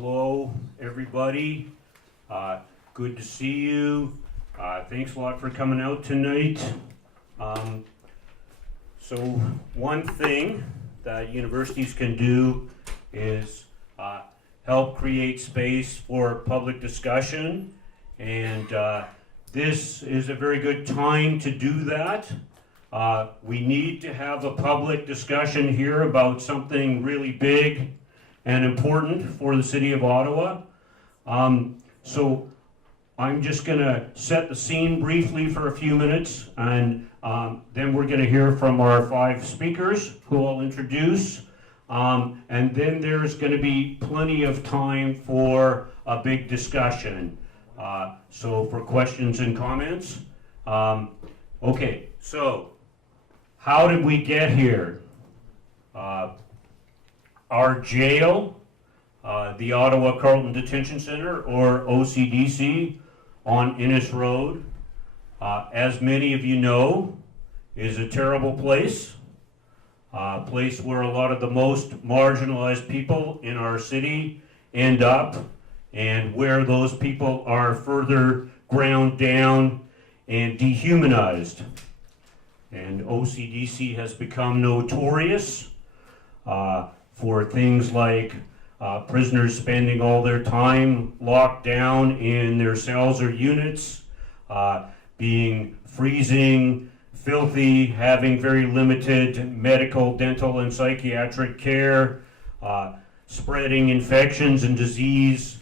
Hello, everybody. Good to see you. Thanks a lot for coming out tonight. So one thing that universities can do is help create space for public discussion, and this is a very good time to do that. We need to have a public discussion here about something really big and important for the city of Ottawa. So I'm just going to set the scene briefly for a few minutes, and then we're going to hear from our 5 speakers who I'll introduce. And then there's going to be plenty of time for a big discussion. So for questions and comments. Okay, so how did we get here? Our jail, the Ottawa Carleton Detention Centre, or OCDC, on Innes Road, as many of you know, is a terrible place. A place where a lot of the most marginalized people in our city end up, and where those people are further ground down and dehumanized. And OCDC has become notorious for things like prisoners spending all their time locked down in their cells or units, being freezing, filthy, having very limited medical, dental, and psychiatric care, spreading infections and disease,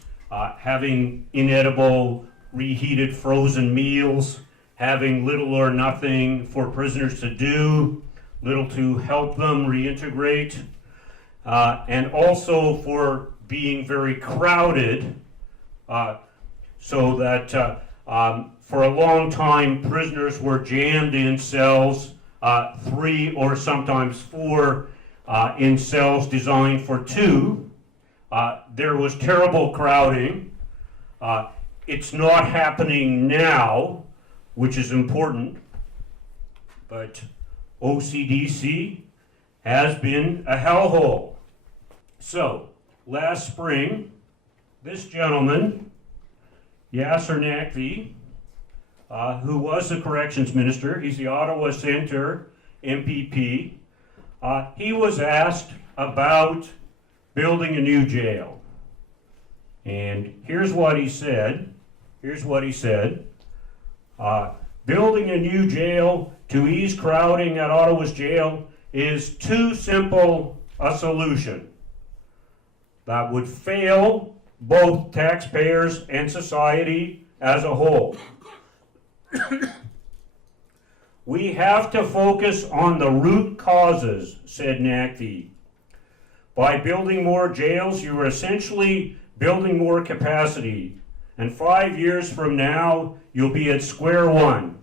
having inedible, reheated, frozen meals, having little or nothing for prisoners to do, little to help them reintegrate, and also for being very crowded, so that for a long time prisoners were jammed in cells, 3 or sometimes 4 in cells designed for 2. There was terrible crowding. It's not happening now, which is important, but OCDC has been a hellhole. So, last spring, this gentleman, Yasser Naqvi, who was the corrections minister, he's the Ottawa Centre MPP, he was asked about building a new jail. And here's what he said. Building a new jail to ease crowding at Ottawa's jail is too simple a solution that would fail both taxpayers and society as a whole. We have to focus on the root causes, said Naqvi. By building more jails, you are essentially building more capacity. And 5 years from now, you'll be at square one.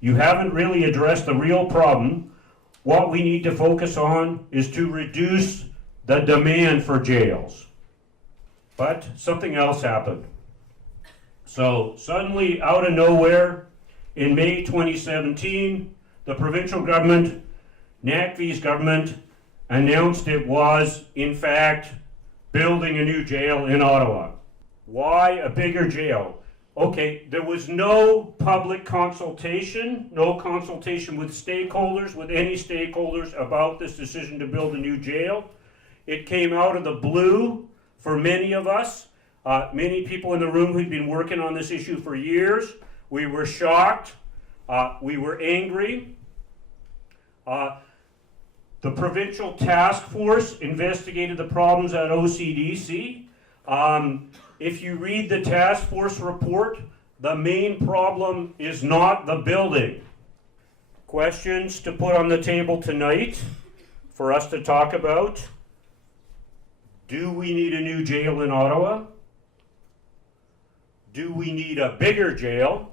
You haven't really addressed the real problem. What we need to focus on is to reduce the demand for jails. But something else happened. So suddenly, out of nowhere, in May 2017, the provincial government, Naqvi's government, announced it was, in fact, building a new jail in Ottawa. Why a bigger jail? Okay, there was no public consultation, no consultation with stakeholders, with any stakeholders about this decision to build a new jail. It came out of the blue for many of us, many people in the room who'd been working on this issue for years. We were shocked, we were angry. The provincial task force investigated the problems at OCDC. If you read the task force report, the main problem is not the building. Questions to put on the table tonight for us to talk about. Do we need a new jail in Ottawa? Do we need a bigger jail?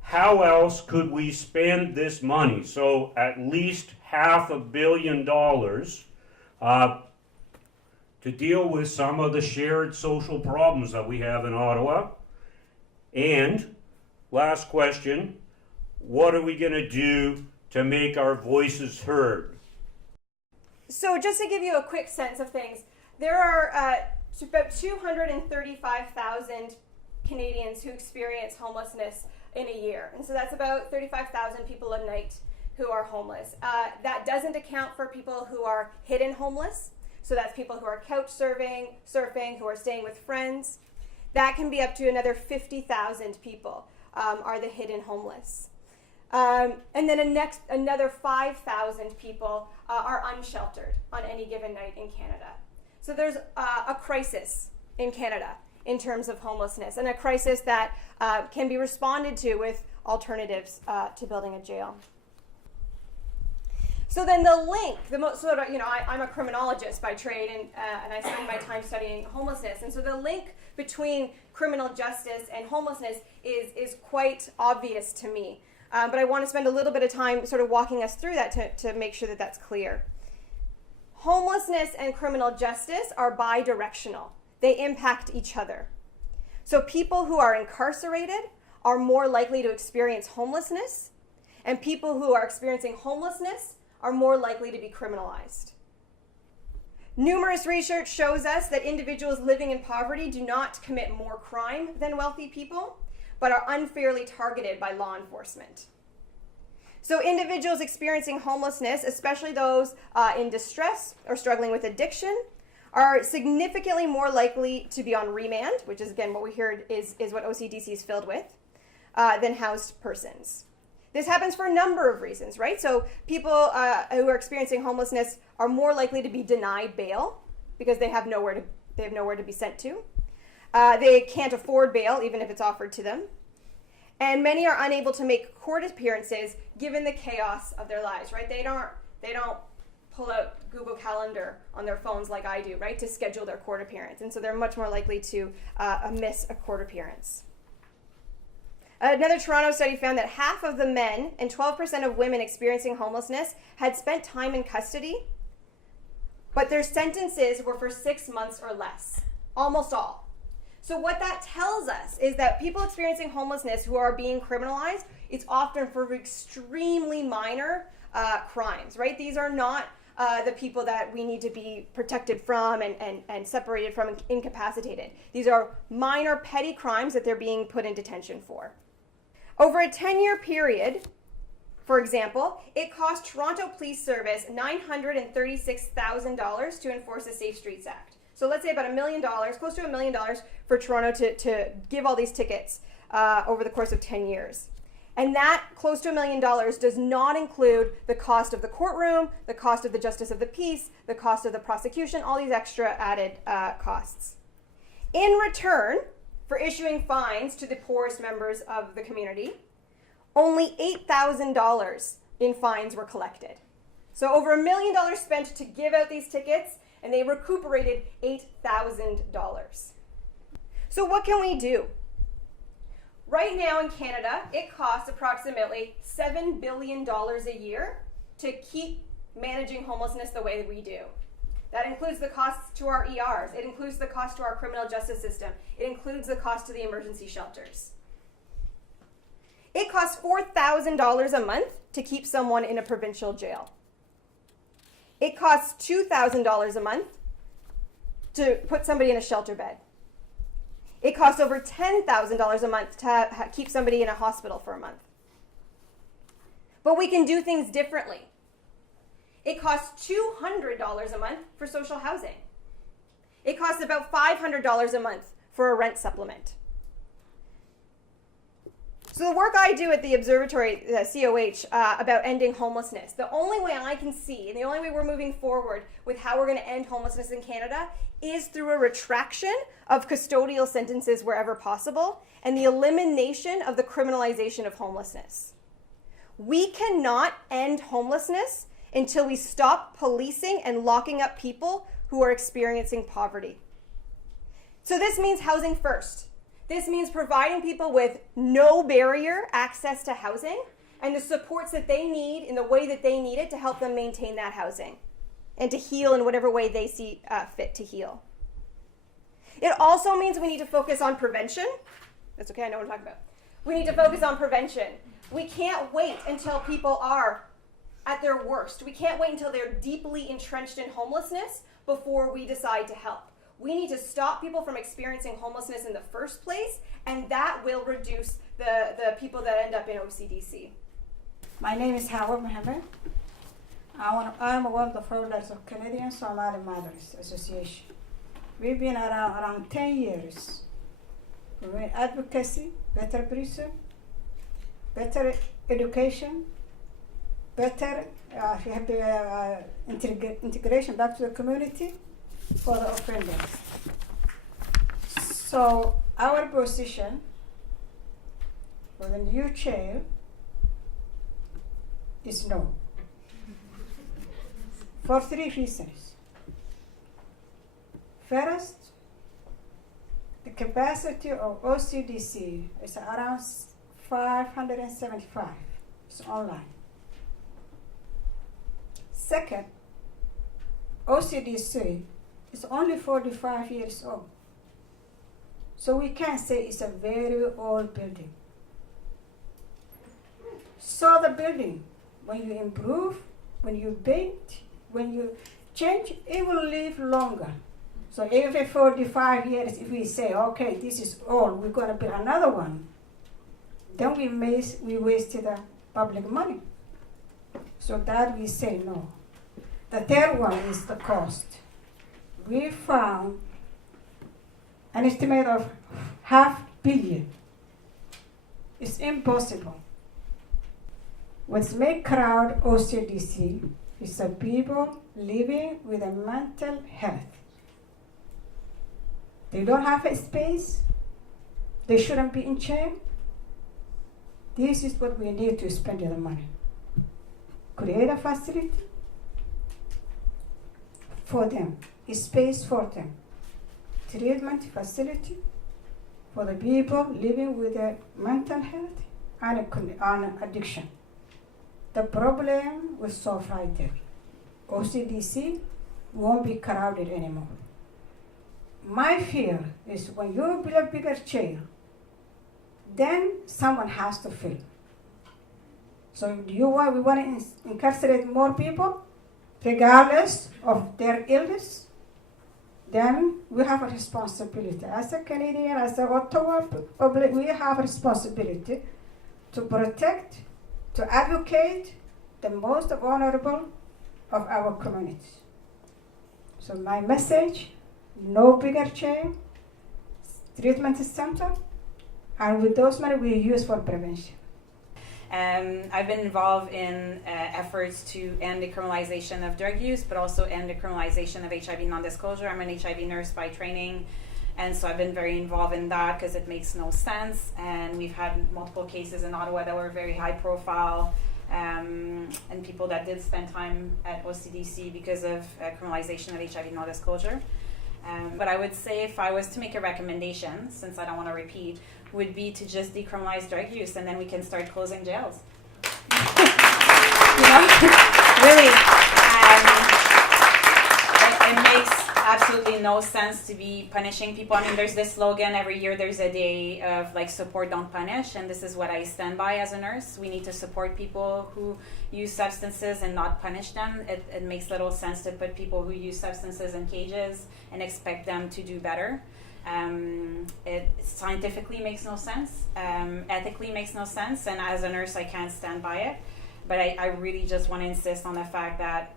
How else could we spend this money? So at least $500 million to deal with some of the shared social problems that we have in Ottawa. And last question, what are we going to do to make our voices heard? So just to give you a quick sense of things, There are about 235,000 Canadians who experience homelessness in a year. And so that's about 35,000 people a night who are homeless. That doesn't account for people who are hidden homeless. So that's people who are couch surfing, who are staying with friends. That can be up to another 50,000 people are the hidden homeless. And then another 5,000 people are unsheltered on any given night in Canada. So there's a crisis in Canada in terms of homelessness, and a crisis that can be responded to with alternatives to building a jail. So then the link, I'm a criminologist by trade, and I spend my time studying homelessness, and so the link between criminal justice and homelessness is quite obvious to me. But I want to spend a little bit of time sort of walking us through that to make sure that that's clear. Homelessness and criminal justice are bi-directional. They impact each other. So people who are incarcerated are more likely to experience homelessness, and people who are experiencing homelessness are more likely to be criminalized. Numerous research shows us that individuals living in poverty do not commit more crime than wealthy people, but are unfairly targeted by law enforcement. So individuals experiencing homelessness, especially those in distress or struggling with addiction, are significantly more likely to be on remand, which is, again, what we heard is what OCDC is filled with, than housed persons. This happens for a number of reasons, right? So people who are experiencing homelessness are more likely to be denied bail because they have nowhere to be sent to. They can't afford bail, even if it's offered to them. And many are unable to make court appearances given the chaos of their lives, right? They don't pull out Google Calendar on their phones like I do, right, to schedule their court appearance. And so they're much more likely to miss a court appearance. Another Toronto study found that half of the men and 12% of women experiencing homelessness had spent time in custody, but their sentences were for 6 months or less, almost all. So what that tells us is that people experiencing homelessness who are being criminalized, it's often for extremely minor crimes, right? These are not the people that we need to be protected from and separated from and incapacitated. These are minor petty crimes that they're being put in detention for. Over a 10-year period, for example, it cost Toronto Police Service $936,000 to enforce the Safe Streets Act. So let's say about $1 million, close to $1 million for Toronto to give all these tickets over the course of 10 years. And that close to $1 million does not include the cost of the courtroom, the cost of the justice of the peace, the cost of the prosecution, all these extra added costs. In return for issuing fines to the poorest members of the community, only $8,000 in fines were collected. So over $1 million spent to give out these tickets, and they recuperated $8,000. So what can we do? Right now in Canada, it costs approximately $7 billion a year to keep managing homelessness the way we do. That includes the costs to our ERs. It includes the cost to our criminal justice system. It includes the cost to the emergency shelters. It costs $4,000 a month to keep someone in a provincial jail. It costs $2,000 a month to put somebody in a shelter bed. It costs over $10,000 a month to keep somebody in a hospital for a month. But we can do things differently. It costs $200 a month for social housing. It costs about $500 a month for a rent supplement. So the work I do at the Observatory, the COH, about ending homelessness, the only way I can see, and the only way we're moving forward with how we're going to end homelessness in Canada is through a retraction of custodial sentences wherever possible and the elimination of the criminalization of homelessness. We cannot end homelessness until we stop policing and locking up people who are experiencing poverty. So this means housing first. This means providing people with no barrier access to housing and the supports that they need in the way that they need it to help them maintain that housing and to heal in whatever way they see fit to heal. It also means we need to focus on prevention. That's okay, I know what I'm talking about. We need to focus on prevention. We can't wait until people are at their worst. We can't wait until they're deeply entrenched in homelessness before we decide to help. We need to stop people from experiencing homelessness in the first place, and that will reduce the people that end up in OCDC. My name is Hawa Mohamed. I'm one of the founders of Canadian Somali Mothers Association. We've been around 10 years. We're advocacy, better prison, better education, better integration back to the community for the offenders. So our position for the new chair is no, for 3 reasons. First, the capacity of OCDC is around 575. It's online. Second, OCDC is only 45 years old. So we can't say it's a very old building. So the building, when you improve, when you paint, when you change, it will live longer. So every 45 years, if we say, okay, this is old, we're going to build another one, then we wasted the public money. So that we say no. The third one is the cost. We found an estimate of $500 million. It's impossible. What's make crowd OCDC is the people living with a mental health. They don't have a space. They shouldn't be in jail. This is what we need to spend the money. Create a facility for them, a space for them. Treatment facility for the people living with a mental health and addiction. The problem will solve right there. OCDC won't be crowded anymore. My fear is when you build a bigger jail, then someone has to fill. So we want to incarcerate more people, regardless of their illness? Then we have a responsibility. As a Canadian, as an Ottawa public, we have a responsibility to protect, to advocate the most vulnerable of our communities. So my message, no bigger jail, treatment center, and with those money we use for prevention. I've been involved in efforts to end the criminalization of drug use, but also end the criminalization of HIV non-disclosure. I'm an HIV nurse by training, and so I've been very involved in that because it makes no sense. And we've had multiple cases in Ottawa that were very high profile, and people that did spend time at OCDC because of criminalization of HIV non-disclosure. But I would say if I was to make a recommendation, since I don't want to repeat, would be to just decriminalize drug use, and then we can start closing jails. Really. It makes absolutely no sense to be punishing people. I mean, there's this slogan every year, there's a day of like support, don't punish, and this is what I stand by as a nurse. We need to support people who use substances and not punish them. It makes little sense to put people who use substances in cages and expect them to do better. It scientifically makes no sense, ethically makes no sense, and as a nurse I can't stand by it. But I really just want to insist on the fact that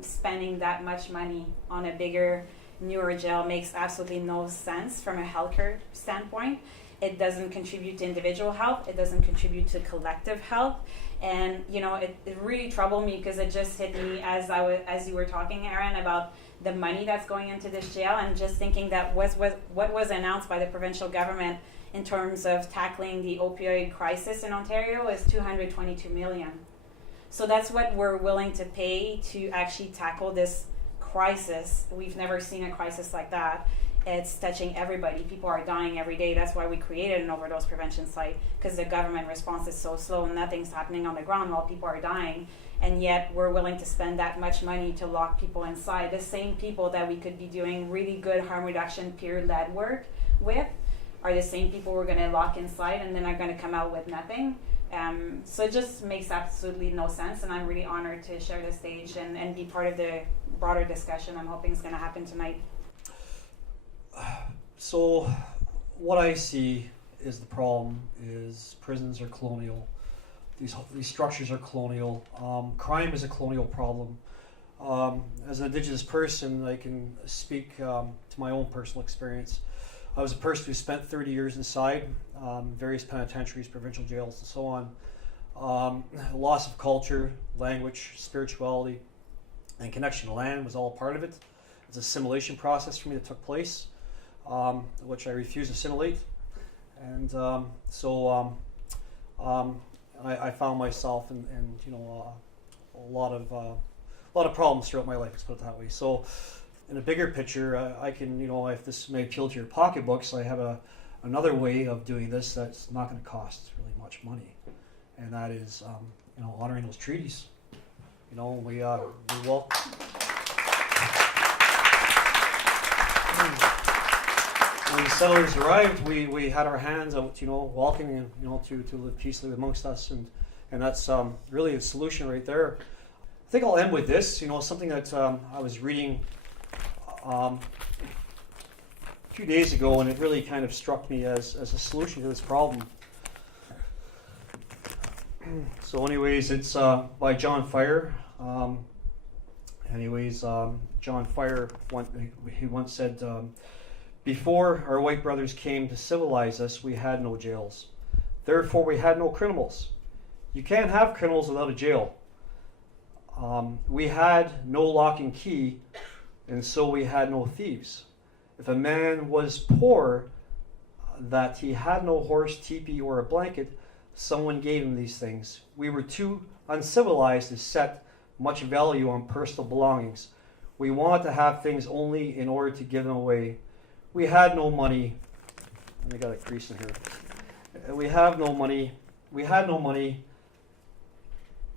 spending that much money on a bigger, newer jail makes absolutely no sense from a healthcare standpoint. It doesn't contribute to individual health, it doesn't contribute to collective health, and it really troubled me because it just hit me as you were talking, Erin, about the money that's going into this jail, and just thinking that what was announced by the provincial government in terms of tackling the opioid crisis in Ontario is $222 million. So that's what we're willing to pay to actually tackle this crisis. We've never seen a crisis like that. It's touching everybody. People are dying every day. That's why we created an overdose prevention site, because the government response is so slow and nothing's happening on the ground while people are dying. And yet we're willing to spend that much money to lock people inside. The same people that we could be doing really good harm reduction peer-led work with are the same people we're going to lock inside, and then are going to come out with nothing. So it just makes absolutely no sense, and I'm really honored to share the stage and be part of the broader discussion I'm hoping is going to happen tonight. So what I see is the problem is prisons are colonial. These structures are colonial. Crime is a colonial problem. As an Indigenous person, I can speak to my own personal experience. I was a person who spent 30 years inside various penitentiaries, provincial jails, and so on. Loss of culture, language, spirituality, and connection to land was all part of it. It's an assimilation process for me that took place, which I refuse to assimilate. And I found myself in a lot of problems throughout my life. Let's put it that way. So, in a bigger picture, I can, if this may appeal to your pocketbooks, I have another way of doing this that's not going to cost really much money, and that is, honoring those treaties. We will. When the settlers arrived, we had our hands out, welcoming, to live peacefully amongst us, and that's really a solution right there. I think I'll end with this, something that I was reading a few days ago, and it really kind of struck me as a solution to this problem. So anyways, it's by John Fire. John Fire, he once said, before our white brothers came to civilize us, we had no jails. Therefore, we had no criminals. You can't have criminals without a jail. We had no lock and key, and so we had no thieves. If a man was poor, that he had no horse, teepee, or a blanket, someone gave him these things. We were too uncivilized to set much value on personal belongings. We wanted to have things only in order to give them away. We had no money. I got a crease in here. We had no money,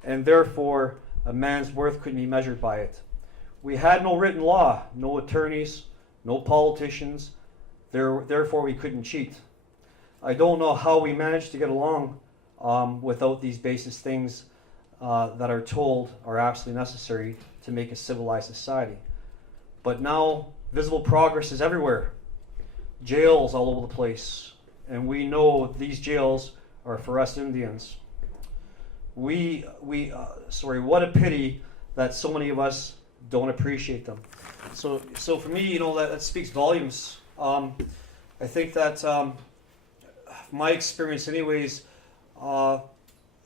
and therefore a man's worth couldn't be measured by it. We had no written law, no attorneys, no politicians. Therefore we couldn't cheat. I don't know how we managed to get along without these basic things that are told are absolutely necessary to make a civilized society. But now visible progress is everywhere. Jails all over the place, and we know these jails are for us Indians. What a pity that so many of us don't appreciate them. So for me, that speaks volumes. I think that my experience, anyways,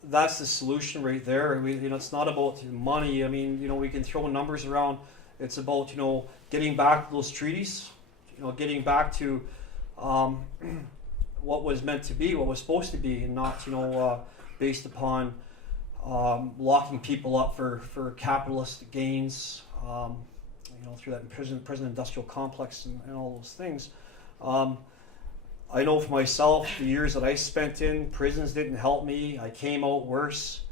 that's the solution right there. It's not about money. We can throw numbers around. It's about getting back to those treaties. Getting back to what was meant to be, what was supposed to be, and not based upon locking people up for capitalist gains, through that prison industrial complex and all those things. I know for myself, the years that I spent in prisons didn't help me. I came out worse.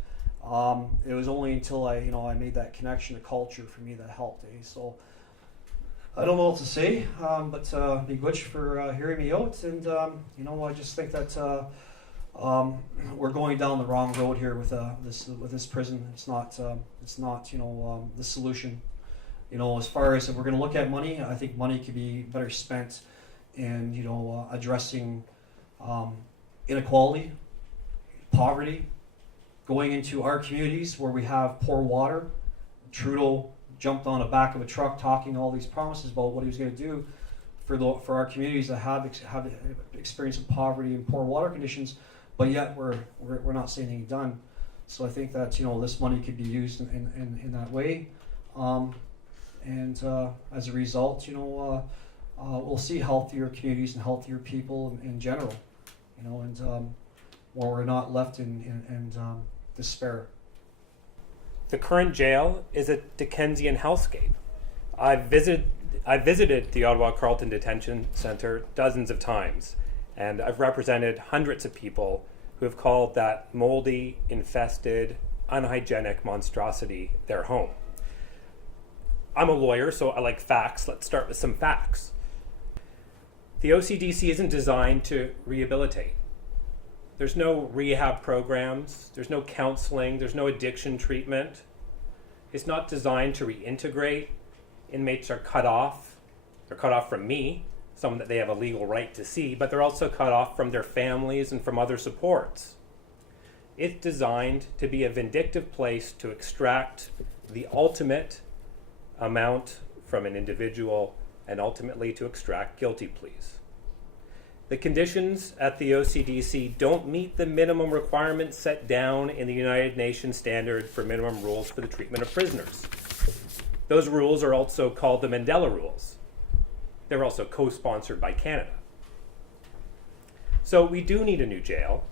It was only until I made that connection to culture for me that helped. So I don't know what to say, but be good for hearing me out, and I just think that we're going down the wrong road here with this prison. It's not the solution. As far as if we're going to look at money, I think money could be better spent in addressing inequality, poverty, going into our communities where we have poor water. Trudeau jumped on the back of a truck talking all these promises about what he was going to do for our communities that have experience of poverty and poor water conditions, but yet we're not seeing anything done. So I think that this money could be used in that way, and as a result, we'll see healthier communities and healthier people in general, and where we're not left in despair. The current jail is a Dickensian hellscape. I visited the Ottawa Carleton Detention Centre dozens of times, and I've represented hundreds of people who have called that moldy, infested, unhygienic monstrosity their home. I'm a lawyer, so I like facts. Let's start with some facts. The OCDC isn't designed to rehabilitate. There's no rehab programs, there's no counseling, there's no addiction treatment. It's not designed to reintegrate. Inmates are cut off. They're cut off from me, someone that they have a legal right to see, but they're also cut off from their families and from other supports. It's designed to be a vindictive place to extract the ultimate amount from an individual and ultimately to extract guilty pleas. The conditions at the OCDC don't meet the minimum requirements set down in the United Nations Standard for Minimum Rules for the Treatment of Prisoners. Those rules are also called the Mandela Rules. They're also co-sponsored by Canada. So we do need a new jail.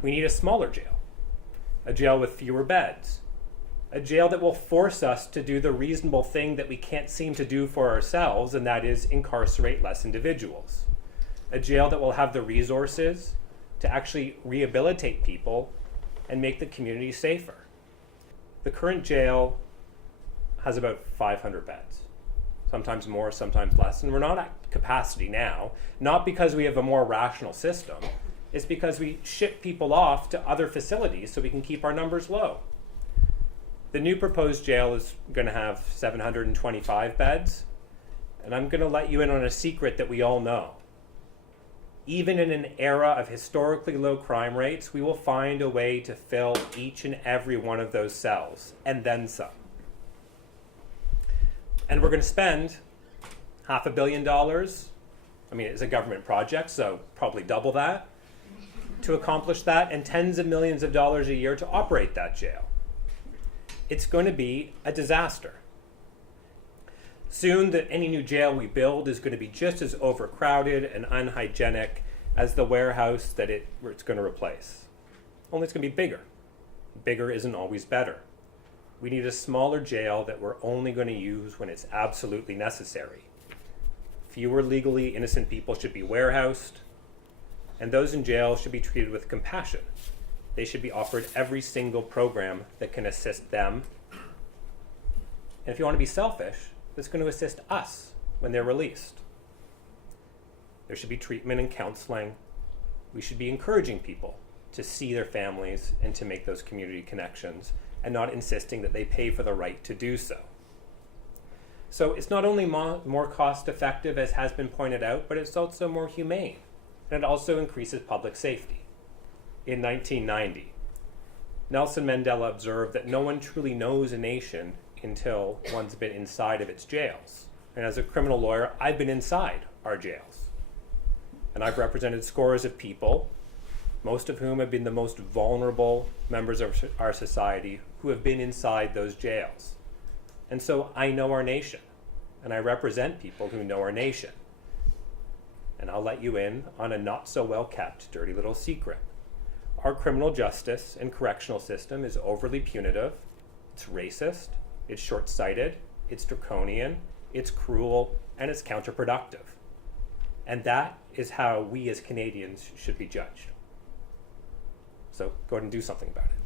We need a smaller jail, a jail with fewer beds, a jail that will force us to do the reasonable thing that we can't seem to do for ourselves, and that is incarcerate less individuals. A jail that will have the resources to actually rehabilitate people and make the community safer. The current jail has about 500 beds, sometimes more, sometimes less, and we're not at capacity now, not because we have a more rational system, it's because we ship people off to other facilities so we can keep our numbers low. The new proposed jail is going to have 725 beds, and I'm going to let you in on a secret that we all know. Even in an era of historically low crime rates, we will find a way to fill each and every one of those cells, and then some. And we're going to spend $500 million, I mean, it's a government project, so probably double that, to accomplish that, and tens of millions of dollars a year to operate that jail. It's going to be a disaster. Soon, any new jail we build is going to be just as overcrowded and unhygienic as the warehouse that it's going to replace. Only it's going to be bigger. Bigger isn't always better. We need a smaller jail that we're only going to use when it's absolutely necessary. Fewer legally innocent people should be warehoused, and those in jail should be treated with compassion. They should be offered every single program that can assist them. And if you want to be selfish, that's going to assist us when they're released. There should be treatment and counseling. We should be encouraging people to see their families and to make those community connections, and not insisting that they pay for the right to do so. So it's not only more cost effective, as has been pointed out, but it's also more humane. And it also increases public safety. In 1990, Nelson Mandela observed that no one truly knows a nation until one's been inside of its jails. And as a criminal lawyer, I've been inside our jails. And I've represented scores of people, most of whom have been the most vulnerable members of our society, who have been inside those jails. And so I know our nation, and I represent people who know our nation. And I'll let you in on a not so well kept, dirty little secret. Our criminal justice and correctional system is overly punitive, it's racist, it's short-sighted, it's draconian, it's cruel, and it's counterproductive. And that is how we as Canadians should be judged. So go ahead and do something about it.